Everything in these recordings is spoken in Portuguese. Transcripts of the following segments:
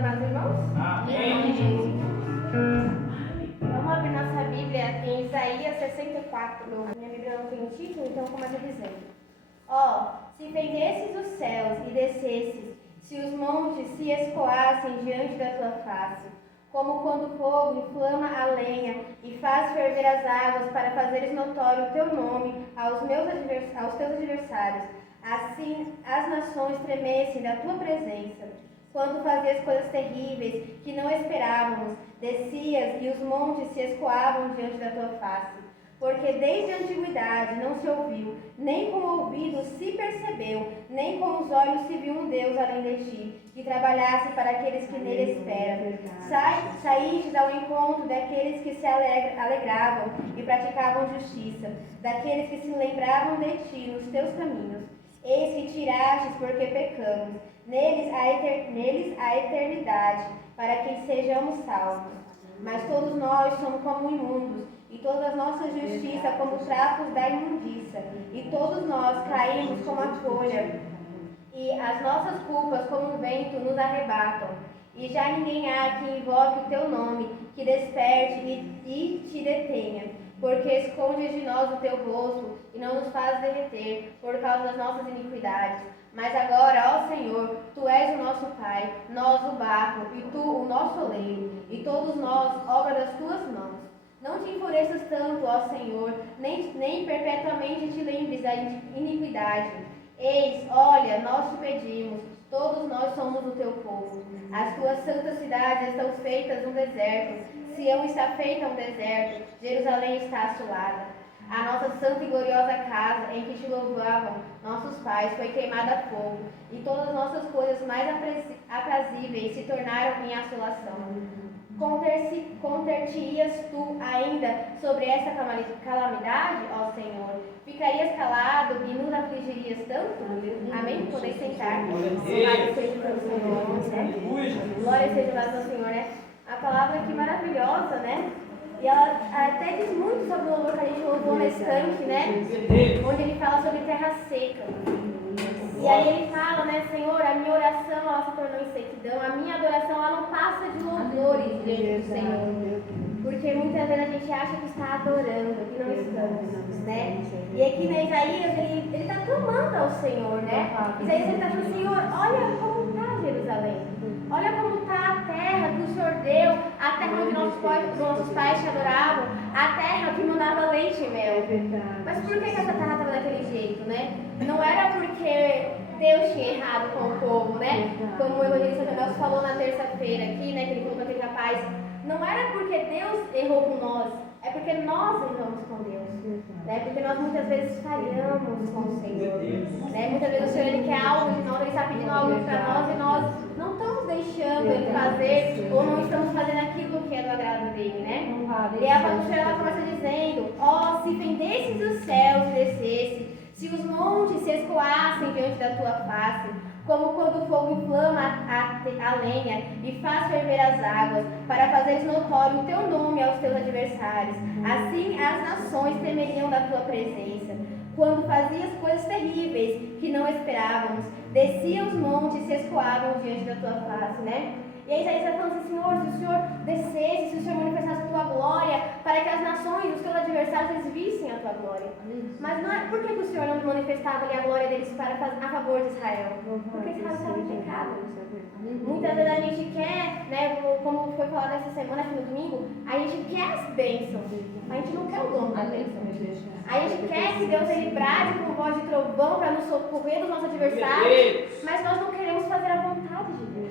amados irmãos? Amém. Vamos abrir nossa Bíblia em Isaías 64. Minha Bíblia não tem título, então começa dizendo: Ó, se fendesses os céus e descesses, se os montes se escoassem diante da tua face, como quando o fogo inflama a lenha e faz ferver as águas para fazeres notório o teu nome aos teus adversários, assim as nações tremessem da tua presença. Quando fazias coisas terríveis que não esperávamos, descias e os montes se escoavam diante da tua face. Porque desde a antiguidade não se ouviu, nem com o ouvido se percebeu, nem com os olhos se viu um Deus além de ti, que trabalhasse para aqueles que nele esperam. Saíste ao encontro daqueles que se alegravam e praticavam justiça, daqueles que se lembravam de ti nos teus caminhos. Eis que tirastes porque pecamos, neles a eternidade, para que sejamos salvos. Mas todos nós somos como imundos, e toda a nossa justiça como trapos da imundícia, e todos nós caímos como a folha, e as nossas culpas como um vento nos arrebatam. E já ninguém há que invoque o teu nome, que desperte e te detenha, porque escondes de nós o teu rosto e não nos faz derreter por causa das nossas iniquidades. Mas agora, ó Senhor, Tu és o nosso Pai, nós o barro, e Tu o nosso oleiro, e todos nós, obra das Tuas mãos. Não te enfureças tanto, ó Senhor, nem perpetuamente te lembres da iniquidade. Eis, olha, nós te pedimos, todos nós somos o Teu povo. As Tuas santas cidades estão feitas um deserto, Sião está feita um deserto, Jerusalém está assolada. A nossa santa e gloriosa casa, em que te louvavam nossos pais, foi queimada a fogo, e todas as nossas coisas mais aprazíveis se tornaram em assolação. Conter-te-ias tu ainda sobre essa calamidade, ó Senhor? Ficarias calado e nos afligirias tanto? Amém? Podeis sentar. Glória seja ao Senhor, né? Glória seja ao Senhor, né? A palavra aqui maravilhosa, né? E ela até diz muito sobre o louvor que a gente louvou nesse tanque, né? Onde ele fala sobre terra seca. E aí ele fala, né, Senhor, a minha oração ela se tornou em sequidão, a minha adoração ela não passa de louvores diante do Senhor. Porque muitas vezes a gente acha que está adorando e não estamos, né? E aqui na Isaías ele está clamando ao Senhor, né? Isaías ele está falando, Senhor, olha como está Jerusalém. Olha como está a terra que o Senhor deu, a terra onde nossos pais te adoravam, a terra que mandava leite e mel. Mas por que essa terra estava daquele jeito, né? Não era porque Deus tinha errado com o povo, né? Como o evangelista Nelson falou na terça-feira aqui, né? Que ele falou com aquele rapaz. Não era porque Deus errou com nós, é porque nós erramos com Deus. Né? Porque nós muitas vezes falhamos com o Senhor. Né? Muitas vezes o Senhor ele quer algo de nós, ele está pedindo algo para nós e nós não estamos deixando ele fazer ou não estamos fazendo aquilo que é do agrado dele, né? E a palavra ela começa dizendo: ó, se fendesses os céus e descesse, se os montes se escoassem diante da tua face, como quando o fogo inflama a lenha e faz ferver as águas, para fazeres notório o teu nome aos teus adversários, assim as nações temeriam da tua presença. Quando fazias coisas terríveis que não esperávamos, desciam os montes e se escoavam diante da tua face, né? E aí Isaías está falando assim, Senhor, se o Senhor descesse, se o Senhor manifestasse a tua glória, para que as nações, os teus adversários, eles vissem a tua glória. Mas não é, por que o Senhor não manifestava ali a glória deles a favor de Israel? Porque Israel estava em pecado. Muitas vezes a gente quer, né, como foi falado essa semana, aqui no domingo, a gente quer as bênçãos, a gente não quer o dom da bênção. A gente quer que Deus ele brade com voz de trovão para nos socorrer dos nossos adversários, mas nós não queremos fazer a vontade de Deus.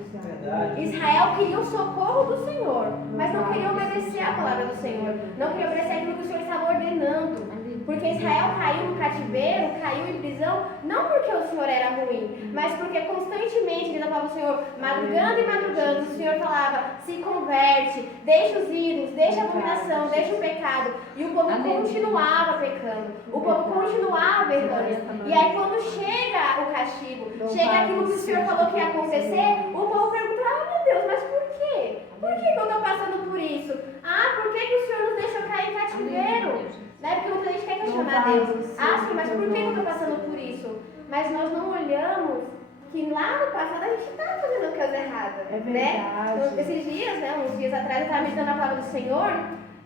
Israel queria o socorro do Senhor, mas não queria obedecer a palavra do Senhor, não queria obedecer aquilo que o Senhor estava ordenando. Porque Israel caiu no cativeiro, caiu em prisão, não porque o Senhor era ruim, mas porque constantemente, diz a palavra do Senhor, madrugando e madrugando, o Senhor falava, se converte, deixa os ídolos, deixa a abominação, deixa o pecado. E o povo continuava pecando, o povo continuava errando. E aí quando chega o castigo, chega aquilo que o Senhor falou que ia acontecer, o povo pergunta, meu Deus, mas por quê? Por que eu estou passando por isso? Por que o Senhor nos deixou cair em cativeiro? Né? Porque muita gente quer questionar Deus. Sim, mas por que eu estou passando por isso? Mas nós não olhamos que lá no passado a gente estava fazendo coisa errada. pecado. É verdade. Né? Então, esses dias, né, uns dias atrás, eu estava meditando a palavra do Senhor,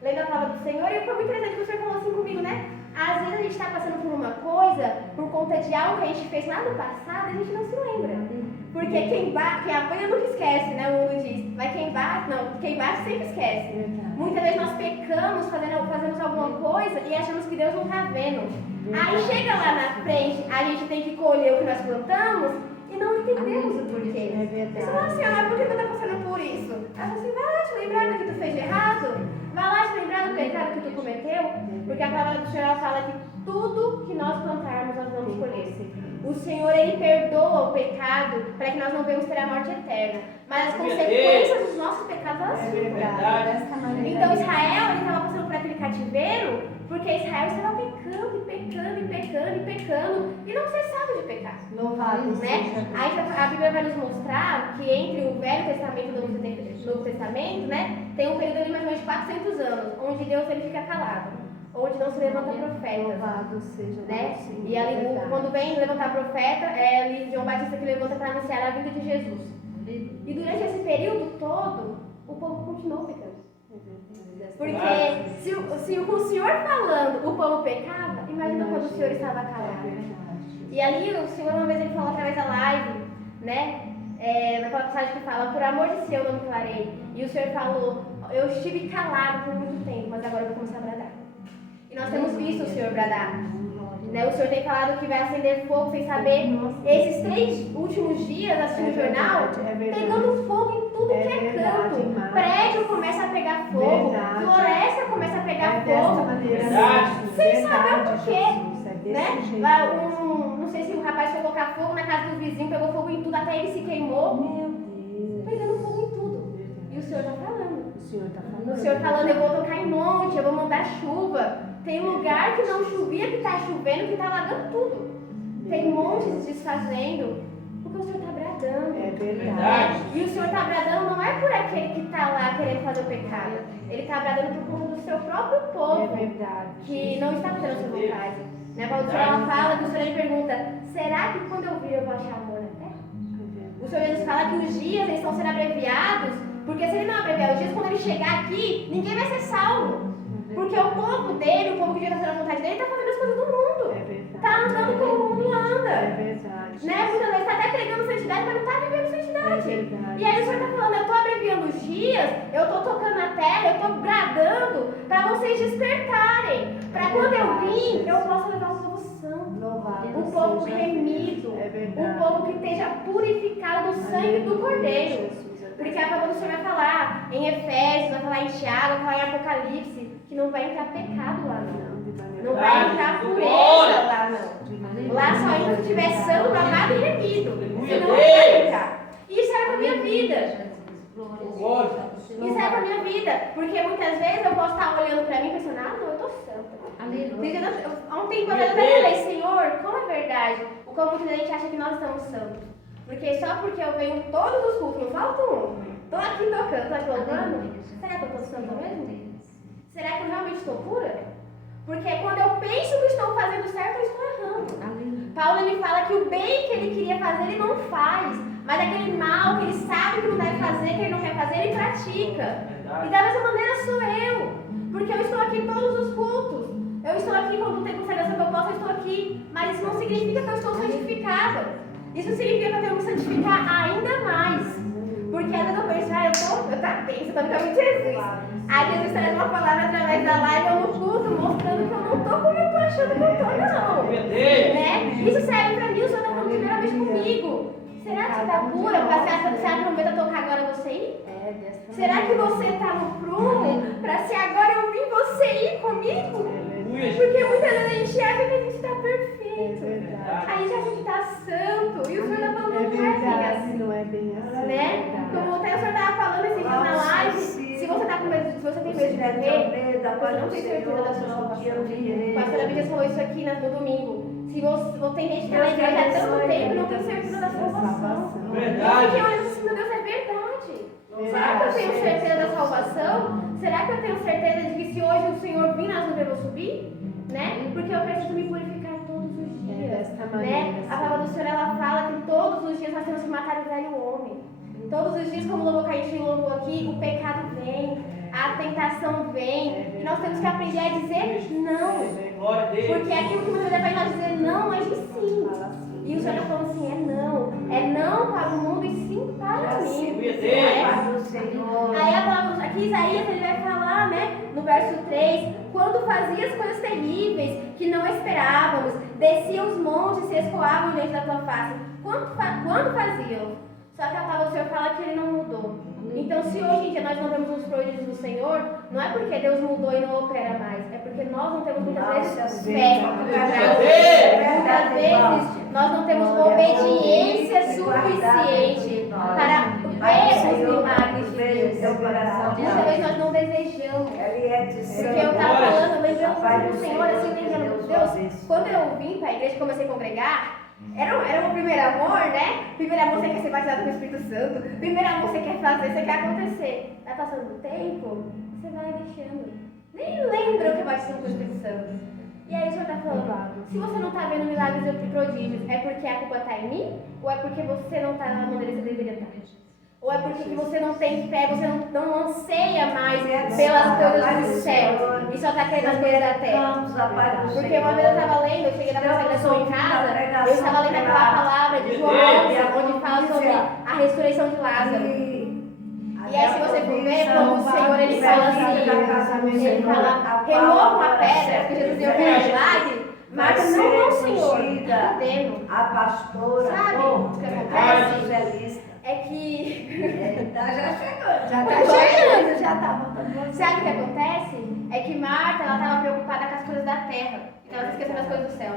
lendo a palavra do Senhor, e foi muito interessante que o Senhor falou assim comigo, né? Às vezes a gente está passando por uma coisa, por conta de algo que a gente fez lá no passado, a gente não se lembra. Porque quem apanha nunca esquece, né? O mundo diz. Mas quem bate sempre esquece. Muitas vezes nós pecamos, fazemos alguma coisa e achamos que Deus não está vendo. Aí chega lá na frente, a gente tem que colher o que nós plantamos e não entendemos o porquê. Você fala assim, por que tu está passando por isso? Ela fala assim, vai lá te lembrar do que tu fez de errado, vai lá te lembrar do pecado que tu cometeu, porque a palavra do Senhor fala que tudo que nós plantarmos nós vamos colher. O Senhor, Ele perdoa o pecado para que nós não venhamos ter a morte eterna. Mas as consequências dos nossos pecados, elas ficam. Então Israel, ele estava passando por aquele cativeiro, porque Israel estava pecando e não cessava de pecar. Louvado, né? Aí a Bíblia vai nos mostrar que entre o Velho Testamento e o Novo Testamento, né, tem um período ali mais ou menos de 400 anos, onde Deus ele fica calado, onde não se levanta profeta. Louvado seja, né? E ali, quando vem levantar profeta, é ali João Batista que levanta para anunciar a vinda de Jesus. E durante esse período todo, o povo continuou pecando. Porque se com o Senhor falando, o povo pecava, imagina quando o Senhor estava calado. E ali o Senhor uma vez ele falou através da live, né? Naquela passagem que fala, por amor de si eu não me clarei. E o Senhor falou, eu estive calado por muito tempo, mas agora eu vou começar a bradar. E nós temos visto o Senhor bradar. Né? O Senhor tem falado que vai acender fogo sem saber. Esses 3 últimos dias, assistindo o jornal, pegando fogo em tudo que é canto. Prédio começa a pegar fogo, floresta começa a pegar fogo, sem saber o porquê. Né? Não sei se o rapaz foi colocar fogo na casa do vizinho, pegou fogo em tudo, até ele se queimou. Meu Deus. Pegando fogo em tudo. E o Senhor está falando. O Senhor falando, eu vou tocar em monte, eu vou mandar chuva. Tem lugar que não chovia, que está chovendo, que está alagando tudo. Tem montes se desfazendo, porque o Senhor está bradando. É verdade. E o Senhor está bradando não é por aquele que está lá querendo fazer o pecado. Ele está bradando por conta do seu próprio povo. É verdade. Que não está fazendo a sua vontade. Né? Quando o Senhor ela fala, que o Senhor ele pergunta, será que quando eu vir eu vou achar amor na terra? O Senhor Jesus fala que os dias eles estão sendo abreviados, porque se ele não abreviar os dias, quando ele chegar aqui, ninguém vai ser salvo. Porque o povo dele, o povo que está fazendo a vontade dele, está fazendo as coisas do mundo. Está andando como o mundo anda. É verdade. Né? Muitas vezes está até pregando santidade, mas não está vivendo santidade. E aí o Senhor está falando, eu estou abreviando os dias, eu estou tocando a terra, eu estou bradando para vocês despertarem. Para quando eu vim, eu possa levar um povo santo. Um povo remido. Um povo que esteja purificado no sangue do Cordeiro. Porque a palavra do Senhor vai falar em Efésios, vai falar em Tiago, vai falar em Apocalipse, que não vai entrar pecado lá não. Não vai entrar pureza lá não. Lá só entra se estiver santo, lavado e remido. Senão não vai entrar. Isso é para a minha vida. Isso é para a minha vida. Porque muitas vezes eu posso estar olhando para mim e pensando, não, eu estou santa. Há um tempo atrás eu até falei, Senhor, como é verdade? Como muita gente acha que nós estamos santos. Porque só porque eu venho todos os cultos, não falta um. Estou aqui tocando, estou aqui louvando. Será que eu estou santa mesmo? Será que eu realmente estou pura? Porque quando eu penso que estou fazendo certo, eu estou errando. Paulo ele fala que o bem que ele queria fazer, ele não faz. Mas aquele mal que ele sabe que não deve fazer, que ele não quer fazer, ele pratica. E da mesma maneira sou eu. Porque eu estou aqui em todos os cultos. Eu estou aqui quando tem consagração que eu posso, eu estou aqui. Mas isso não significa que eu estou santificada. Isso significa que eu tenho que santificar ainda mais. Porque às vezes eu penso, eu estou tensa, eu estou no caminho de Jesus. Aí Jesus traz uma palavra através da live ou no culto, mostrando que eu não estou como eu estou achando que eu estou, não. Né? Isso serve para mim, o Senhor está falando primeiramente comigo. Será que está pura? Será que não vai tocar agora você ir? Será que você está no prumo para se agora eu vim você ir comigo? Porque muitas vezes a gente acha que a gente está perfeito. A gente acha que está santo. E o Senhor está falando, não é bem assim. Né? Como até o Senhor estava falando esses dias na live, se você está com medo, se você tem medo de morrer, você não tem certeza da sua salvação. O pastor Abídias falou isso aqui no domingo. Se você tem gente que está na igreja há tanto tempo e não tem certeza da salvação. Porque eu olho assim, meu Deus, é verdade. Será que eu tenho certeza da salvação? Será que eu tenho certeza de que se hoje o Senhor vir, nas nuvens eu vou subir? Né? Porque eu preciso me purificar todos os dias. Né? A palavra do Senhor ela fala que todos os dias nós temos que matar o velho homem. Todos os dias, como o louvor que a gente louvou aqui, o pecado vem, a tentação vem, e nós temos que aprender a dizer não. Porque aquilo que você deve nós dizer não, mas de sim. E o Senhor está falando assim, é não para o mundo e sim para mim. Aí a palavra aqui, Isaías, ele vai falar, né, no verso 3, quando fazia as coisas terríveis que não esperávamos, desciam os montes e se escoavam diante da tua face. Quando faziam? Só que a palavra do Senhor fala que ele não mudou. Então, se hoje em dia nós não vemos os prodígios do Senhor, não é porque Deus mudou e não opera mais, é porque nós não temos muitas vezes fé. Muitas vezes nós não temos obediência suficiente para ver os milagres de Deus. Muitas vezes nós não desejamos. Porque eu estava falando, lembrando do Senhor, assim, lembrando, Deus, quando eu vim para a igreja e comecei a congregar, era o primeiro amor, né? Primeiro amor, você quer ser batizado com o Espírito Santo. Primeiro amor, você quer fazer, você quer acontecer. Vai passando o tempo, você vai deixando. Nem lembra o que é batismo com o Espírito Santo. E aí o Senhor está falando, se você não está vendo milagres e prodígios, é porque a culpa está em mim? Ou é porque você não está na maneira que você deveria estar? Ou é porque você não tem fé, você não anseia mais pelas coisas do céu e só está querendo as coisas da terra? Porque uma vez eu estava lendo, eu cheguei da consagração em casa, eu estava lendo aquela palavra de João 11, onde fala sobre a ressurreição de Lázaro. E aí se você for ver, como o Senhor ele fala assim, ele fala, removam a pedra, porque Jesus deu um milagre. Marta, não, Senhor, está podendo. A pastora, sabe o que acontece? É que... já chegou, já tá. Sabe o que acontece? É que Marta, ela estava preocupada com as coisas da terra. Então ela se esqueceu das coisas do céu.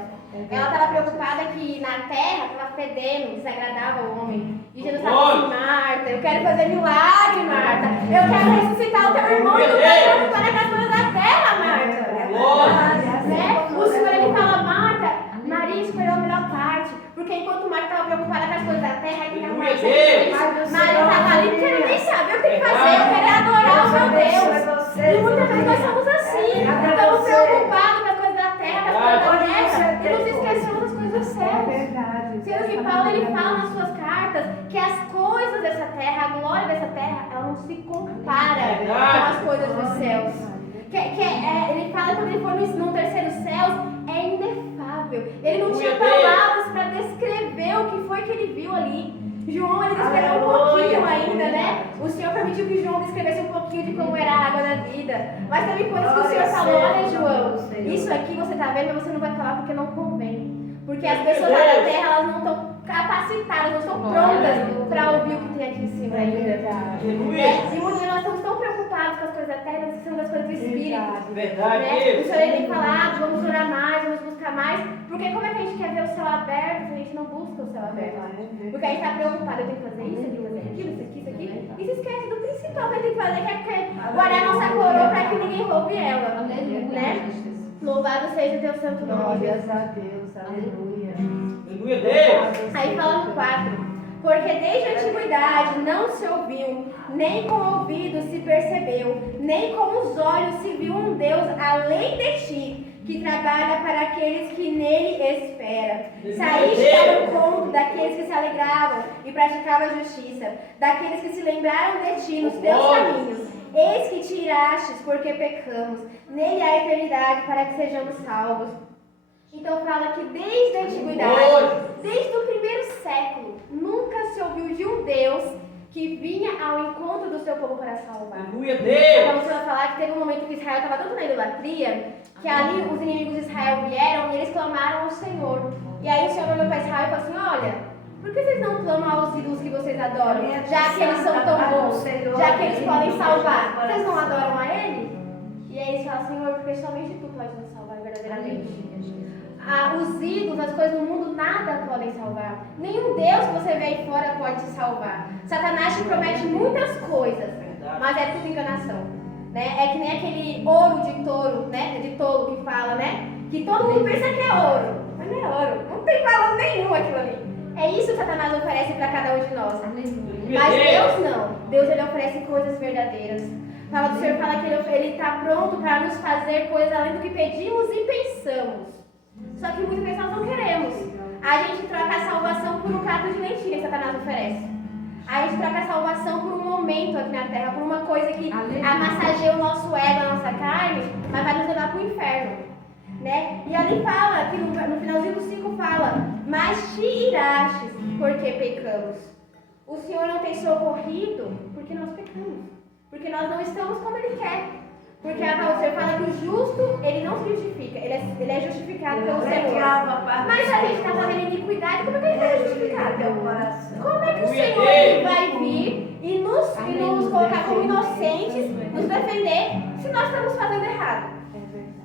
Ela estava preocupada que na terra estava fedendo, desagradava o homem. E Jesus estava assim, Marta, eu quero fazer milagre, Marta. Eu quero ressuscitar o teu irmão. Eu quero preocupada com as coisas da terra, Marta. Né? O Senhor ele fala, Marta, Maria escolheu a melhor parte. Porque enquanto Marta estava preocupada com as coisas da terra, aí ficava Maria estava ali, não quero nem saber o que fazer, eu quero adorar o meu Deus. E muitas vezes nós somos assim, estamos preocupados com as coisas da terra, com as coisas da terra, e nos esquecemos das coisas do céu. Sendo que Paulo ele fala nas suas cartas que as coisas dessa terra, a glória dessa terra, ela não se compara com as coisas dos céus. Ele fala que quando ele for no terceiro céu, é inefável. Ele não tinha palavras para descrever o que foi que ele viu ali. João, ele descreveu um pouquinho ainda, né? O Senhor permitiu que João descrevesse um pouquinho de como era a água da vida. Mas teve coisas que o Senhor falou, olha João, isso aqui você está vendo, mas você não vai falar porque não convém. Porque as pessoas lá da terra, elas não estão capacitadas, não estão prontas para ouvir o que tem aqui em cima ainda. E mulher, nós estamos tão preocupados com as coisas da terra, nós esquecemos das coisas do Espírito. Verdade. Né? O Senhor ele tem falado, vamos orar mais, vamos buscar mais. Porque como é que a gente quer ver o céu aberto se a gente não busca o céu aberto? Porque a gente está preocupado, eu tenho que fazer isso, eu tenho que fazer aquilo, isso aqui. E se esquece do principal que a gente tem que fazer, que é guardar nossa coroa para que ninguém roube ela. Né? Louvado seja o teu santo nome. Glórias a Deus, aleluia. Aleluia, Deus. Aí fala no 4. Porque desde a antiguidade não se ouviu, nem com o ouvido se percebeu, nem com os olhos se viu um Deus além de ti, que trabalha para aqueles que nele esperam. Saíste para o encontro daqueles que se alegravam e praticavam a justiça, daqueles que se lembraram de ti nos teus caminhos. Eis que te irastes porque pecamos, nele há eternidade para que sejamos salvos. Então fala que desde a antiguidade, desde o primeiro século, nunca se ouviu de um Deus que vinha ao encontro do seu povo para salvar. Aleluia, Deus. Vamos falar que teve um momento que Israel estava tanto na idolatria, que ali os inimigos de Israel vieram e eles clamaram ao Senhor. E aí o Senhor olhou para Israel e falou assim, olha, por que vocês não clamam aos ídolos que vocês adoram? Já que eles são tão bons, já que eles podem salvar, vocês não adoram a Ele? E aí eles falam, Senhor, porque somente Tu pode nos salvar verdadeiramente. Os ídolos, as coisas do mundo, nada podem salvar. Nenhum Deus que você vê aí fora pode te salvar. Satanás te promete muitas coisas, mas é tudo enganação. Né? É que nem aquele ouro de touro, né? De tolo que fala, né? Que todo mundo pensa que é ouro, mas não é ouro. Não tem valor nenhum aquilo ali. É isso que Satanás oferece para cada um de nós. Mas Deus não. Deus ele oferece coisas verdadeiras. Fala do Senhor, fala que Ele está pronto para nos fazer coisas além do que pedimos e pensamos. Só que muitas vezes nós não queremos. A gente troca a salvação por um prato de lentilha que Satanás oferece. A gente troca a salvação por um momento aqui na terra, por uma coisa que amassageia o nosso ego, a nossa carne, mas vai nos levar para o inferno. Né? E ali fala, aqui no finalzinho do 5 fala, mas te irastes porque pecamos. O Senhor não tem socorrido porque nós pecamos. Porque nós não estamos como Ele quer. Porque a palavra fala que o justo, ele não se justifica, ele é justificado pelo Senhor. Mas a gente está fazendo iniquidade, como é que ele vai justificar? Como é que o Senhor ele vai vir e nos colocar como inocentes, nos defender, se nós estamos fazendo errado?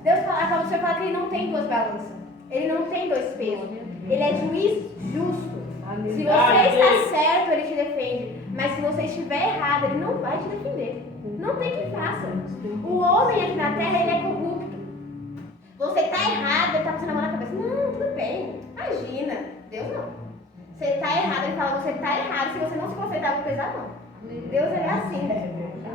Deus fala, a palavra fala que ele não tem duas balanças, ele não tem dois pesos, ele é juiz justo. Se você está certo, ele te defende, mas se você estiver errado, ele não vai te defender. Não tem quem faça. O homem aqui na terra, ele é corrupto. Você está errado, ele está passando a mão na cabeça. Não, tudo bem. Imagina. Deus não. Você está errado, ele fala, você está errado. Se você não se consertar, vou pesar a mão. Deus ele é assim.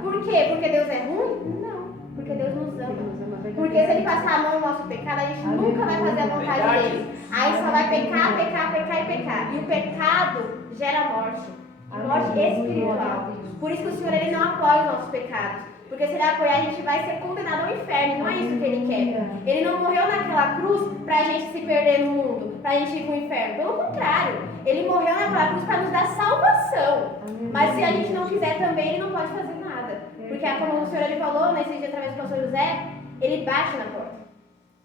Por quê? Porque Deus é ruim? Não. Porque Deus nos ama. Porque se ele passar a mão no nosso pecado, a gente nunca vai fazer a vontade dele. Aí só vai pecar, pecar, pecar e pecar. E o pecado gera morte. Morte espiritual. Por isso que o Senhor ele não apoia os nossos pecados. Porque se ele apoiar, a gente vai ser condenado ao inferno. Não é isso que ele quer. Ele não morreu naquela cruz pra gente se perder no mundo, pra gente ir pro inferno. Pelo contrário, ele morreu naquela cruz pra nos dar salvação. Mas se a gente não quiser também, ele não pode fazer nada. Porque como o Senhor ele falou nesse dia através do pastor José, ele bate na porta.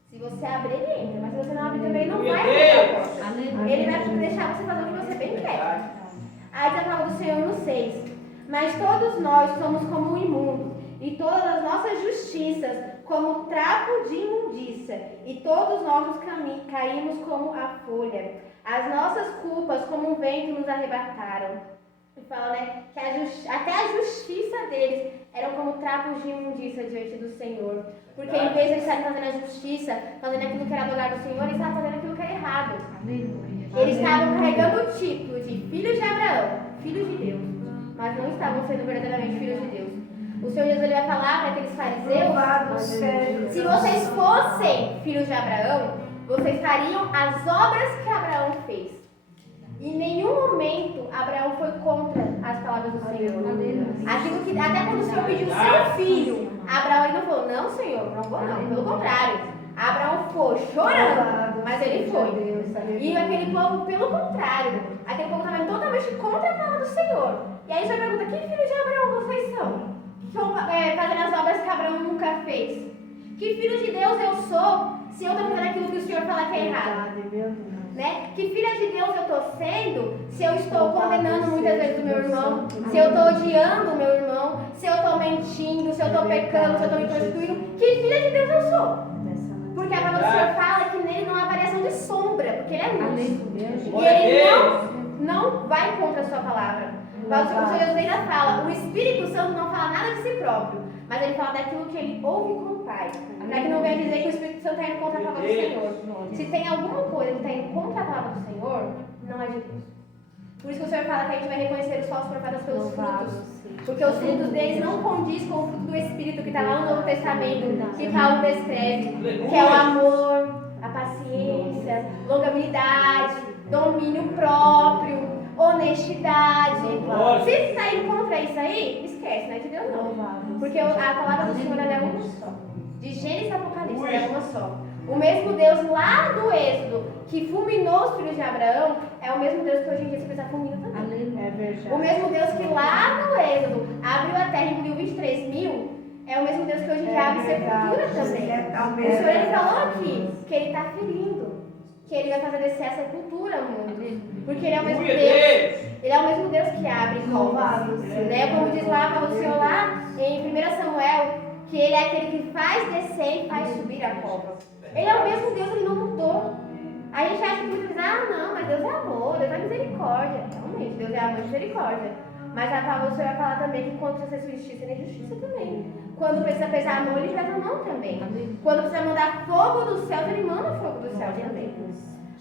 Se você abrir, ele entra. Mas se você não abrir também, ele não vai abrir a porta. Ele vai deixar você fazer o que você bem quer. Aí diz a palavra do Senhor no 6. Mas todos nós somos como um imundo, e todas as nossas justiças como trapo de imundícia, e todos nós caímos como a folha. As nossas culpas como um vento nos arrebataram. E fala, né, que até a justiça deles eram como trapos de imundícia diante do Senhor. Porque em vez de eles estarem fazendo a justiça, fazendo aquilo que era do lugar do Senhor, eles estavam fazendo aquilo que era errado. Eles estavam carregando o título de filhos de Abraão, filhos de Deus, mas não estavam sendo verdadeiramente filhos de Deus. O Senhor Jesus ele vai falar para aqueles fariseus, se vocês fossem filhos de Abraão, vocês fariam as obras que Abraão fez. Em nenhum momento Abraão foi contra as palavras do Senhor. Aquilo que, até quando o Senhor pediu seu filho, Abraão ele não falou, não Senhor, não vou não, pelo contrário. Abraão foi chorando, mas ele foi. E aquele povo, pelo contrário, aquele povo estava totalmente contra a palavra do Senhor. E aí você pergunta, que filhos de Abraão vocês são? Que estão fazendo as obras que Abraão nunca fez. Que filhos de Deus eu sou, se eu estou fazendo aquilo que o Senhor fala que é errado? Né? Que filha de Deus eu estou sendo, se eu estou condenando muitas vezes o meu irmão, se eu estou odiando o meu irmão, se eu estou mentindo, se eu estou pecando, se eu estou me prostituindo? Que filha de Deus eu sou? Porque a palavra do Senhor fala que nele não há variação de sombra, porque ele é luz. E ele não vai contra a sua palavra. O Senhor Jesus ainda fala, o Espírito Santo não fala nada de si próprio, mas ele fala daquilo que ele ouve com o Pai. Para que não venha dizer que o Espírito Santo está indo contra a palavra do Senhor. Se tem alguma coisa que está indo contra a palavra do Senhor, não é de Deus. Por isso que o Senhor fala que a gente vai reconhecer os falsos profetas pelos frutos. Porque os frutos deles não condiz com o fruto do Espírito que está lá no Novo Testamento, que Paulo descreve, que é o amor, a paciência, longanimidade, domínio próprio, honestidade. Se está indo contra isso aí, esquece, não é de Deus não. Porque a palavra do Senhor ela é uma só. De Gênesis a Apocalipse, ela é uma só. O mesmo Deus lá do Êxodo, que fulminou os filhos de Abraão, é o mesmo Deus que hoje em dia você precisa fulminar também. É verdade. O mesmo Deus que lá no Êxodo abriu a terra e engoliu 23 mil, é o mesmo Deus que hoje em dia abre sepultura também. O Senhor ele falou aqui que ele está ferindo, que ele vai fazer descer a sepultura ao mundo. Porque ele é o mesmo Deus. Ele é o mesmo Deus que abre covas. Né? Como diz lá para o Senhor lá em 1 Samuel, que ele é aquele que faz descer e faz subir a cova. Ele é o mesmo Deus, ele não mudou. A gente acha que muitas vezes, não, mas Deus é amor, Deus é misericórdia. Realmente, Deus é amor e misericórdia. Mas a palavra do Senhor vai falar também que quando precisa ser justiça, ele é justiça também. Quando precisa pesar a mão, ele pesa a mão também. Quando precisa mandar fogo do céu, ele manda fogo do céu também.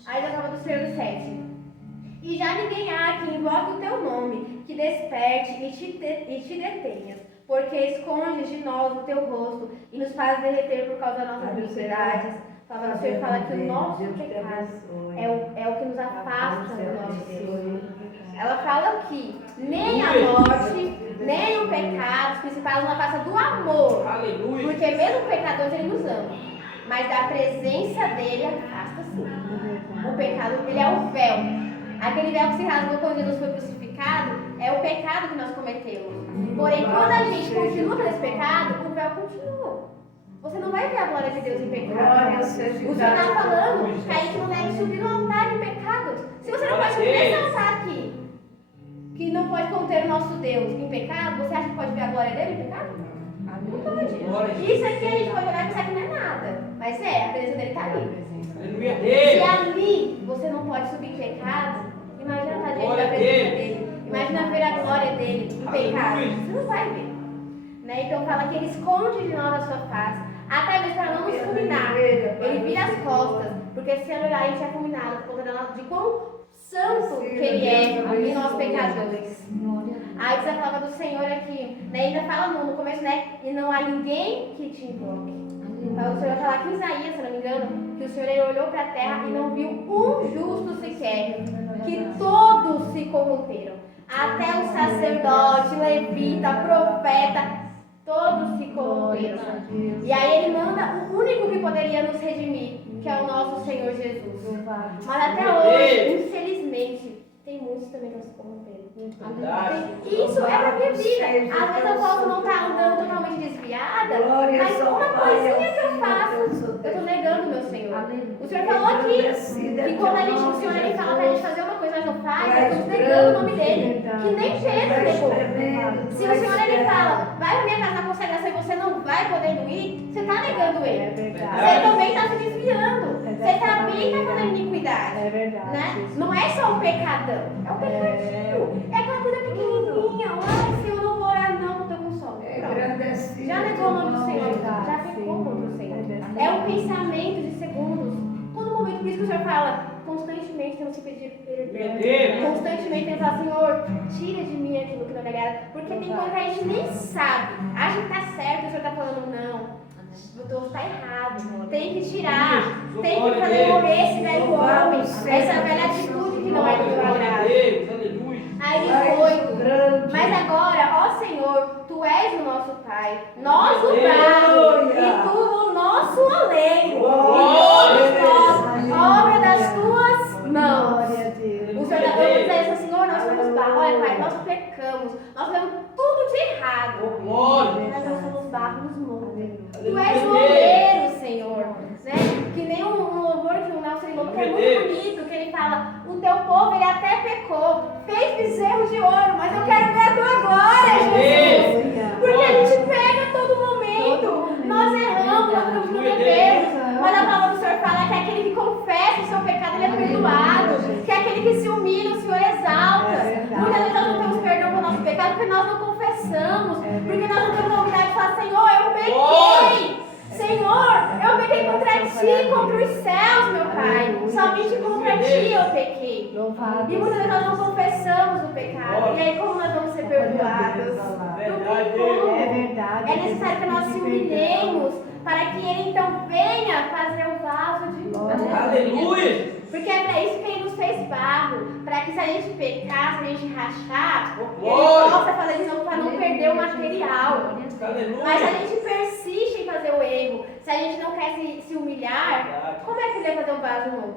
Aí a palavra do Senhor do 7. E já ninguém há que invoque o teu nome, que desperte e te detenha, porque escondes de nós o teu rosto e nos faz derreter por causa das nossas iniquidades. A palavra do Senhor fala que o nosso pecado é o que nos afasta do nosso Deus. Ela fala que nem a morte, nem o pecado, os principais não afastam do amor. Aleluia. Porque mesmo o pecador ele nos ama. Mas da presença dele afasta sim. O pecado, ele é o véu. Aquele véu que se rasgou quando Jesus foi crucificado é o pecado que nós cometemos. Porém, quando a gente continua nesse pecado, o véu continua. Você não vai ver a glória de Deus em pecado. O Senhor está falando que a gente não deve subir no altar em pecado. Se você não pode subir nesse altar aqui, que não pode conter o nosso Deus em pecado, você acha que pode ver a glória dele em pecado? Não pode. Isso aqui a gente pode olhar e pensar que não é nada. Mas a presença dele está ali. Aleluia. Se ali você não pode subir em pecado, imagina estar diante da presença dele. Imagina ver a glória dele em pecado. Você não vai ver. Né? Então fala que ele esconde de nós a sua face. Até mesmo para não nos fulminar. Ele vira as costas. Porque se olhar a gente é fulminado por conta de quão santo que ele é e nós pecadores. Aí diz a palavra do Senhor aqui, né? Ainda fala no começo, né? E não há ninguém que te invoque. Então, o Senhor vai falar aqui em Isaías, se eu não me engano, que o Senhor ele olhou para a terra e não viu um justo sequer, que todos se corromperam. Até o sacerdote, levita, profeta, todos se corromperam. E aí ele manda o único que poderia nos redimir, que é o nosso Senhor Jesus. Mas até hoje, infelizmente, tem muitos também que não se corromperam. Isso é pra minha vida. Às vezes eu posso não estar andando totalmente desviada, mas uma coisinha que eu faço, eu estou negando o meu Senhor. O Senhor falou aqui que quando a gente, o Senhor ele fala para a gente fazer uma coisa, nós não faz, nós estamos negando o nome dele. Que nem Pedro negou. Se o Senhor ele fala, vai para minha casa na consagração e você não vai podendo ir, você está negando ele. Você também está se desviando. Você também está fazendo iniquidade. É verdade. Né? Não é só o pecadão, é o pecadinho. É aquela coisa pequenininha. Ai, Senhor, não vou orar, não, estou com sono. Já negou o nome do Senhor, já pecou contra o Senhor. É um pensamento de segundos. Todo momento, por isso que o Senhor fala, constantemente temos que pedir perdão. Constantemente temos que falar, Senhor, tira de mim aquilo que não me agrada. Porque tem coisa que a gente nem sabe. Acha que está certo, o Senhor está falando, não. Está errado, tem que tirar, tem que fazer morrer esse velho homem, essa velha atitude que não é do meu agrado. Aí 8. Mas agora, ó Senhor, tu és o nosso Pai, nós o barro e tu o nosso oleiro, e todos nós, obra das tuas mãos. O Senhor está falando para isso, Senhor, nós somos barro, olha Pai, nós pecamos, nós fizemos tudo de errado, mas nós somos barro nos montes. Tu és o oleiro, Senhor, né? Que nem um louvor que o Nelson louvou, que é muito bonito, que ele fala, o teu povo ele até pecou, fez bezerros de ouro, mas eu quero ver a tua glória, Jesus. Porque a gente peca a todo momento, nós erramos, nós não prometemos, mas a palavra do Senhor fala que aquele que confessa o seu pecado, ele é perdoado, que aquele que se humilha, o Senhor exalta. Muitas vezes nós não temos perdão pelo nosso pecado, porque nós não confessamos, porque nós não temos a humildade de falar, Senhor, eu pequei. Senhor, eu pequei contra ti, contra os céus, meu Pai. Somente contra ti eu pequei. E muitas vezes nós não confessamos o pecado. E aí como nós vamos ser perdoados? É necessário que nós se humilhemos para que Ele então venha fazer o vaso de ouro. Aleluia! Porque é para isso que Ele nos fez barro. Para que se a gente pecar, se a gente rachar, Ele possa fazer de novo para não perder o material. Mas a gente persiste em fazer o erro. Se a gente não quer se humilhar, como é que Ele vai fazer um vaso novo?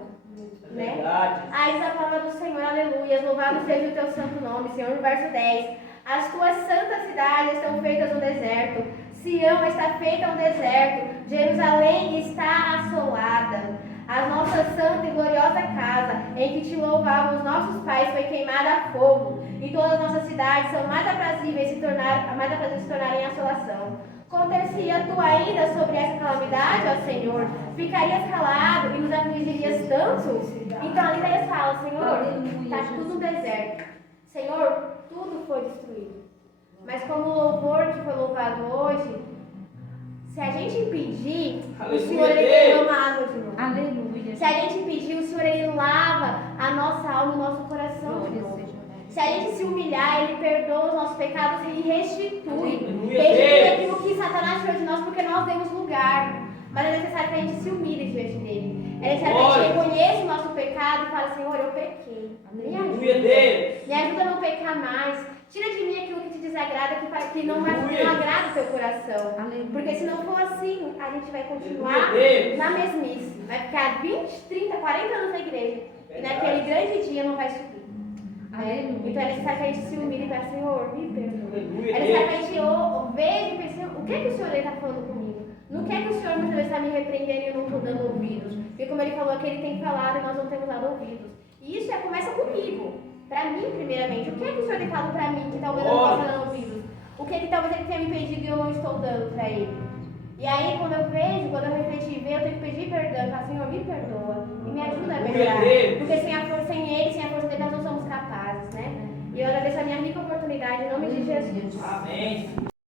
Né? Aí diz a palavra do Senhor, aleluia. Louvado seja o teu santo nome, Senhor. No verso 10. As tuas santas cidades estão feitas no deserto. Sião está feita um deserto. Jerusalém está assolada. A nossa santa e gloriosa casa, em que te louvavam os nossos pais, foi queimada a fogo. E todas as nossas cidades são mais aprazíveis de se tornarem em assolação. Conter-se-ia tu ainda sobre essa calamidade, ó Senhor? Ficarias calado e nos afligirias tanto? Então ali Isaías fala, Senhor, está tudo no deserto. Senhor, tudo foi destruído. Mas como o louvor que foi louvado hoje, se a gente pedir, o Senhor ele derrama água de novo. Aleluia. Se a gente pedir, o Senhor ele lava a nossa alma e o nosso coração de novo. Se a gente se humilhar, Ele perdoa os nossos pecados e restitui. Restitui aquilo que Satanás tirou de nós porque nós demos lugar. Mas é necessário que a gente se humilhe diante dele. É necessário que a gente reconheça o nosso pecado e fale, Senhor, eu pequei. Me ajuda. Me ajuda a não pecar mais. Tira de mim aquilo que te desagrada, que não agrada o teu coração. Porque se não for assim, a gente vai continuar na mesmice. Vai ficar 20, 30, 40 anos na igreja. E naquele grande dia não vai subir. Então é necessário que a gente se humilhe e fale, Senhor, me perdoe. É necessário que a gente veja e pense, o que é que o Senhor está falando comigo? No que é que o Senhor muitas vezes está me repreendendo e eu não estou dando ouvidos? Porque como ele falou que ele tem falado e nós não temos dado ouvidos. E isso já começa comigo. Para mim, primeiramente. O que é que o Senhor tem falado para mim que talvez eu não possa dar ouvidos? O que é que talvez ele tenha me pedido e eu não estou dando para ele? E aí, quando eu refletir e ver, eu tenho que pedir perdão. Falar, Senhor, me perdoa. E me ajuda a melhorar. Porque sem ele, sem a força dele, nós não somos capazes, né? E eu agradeço a minha rica oportunidade em nome de Jesus. Amém.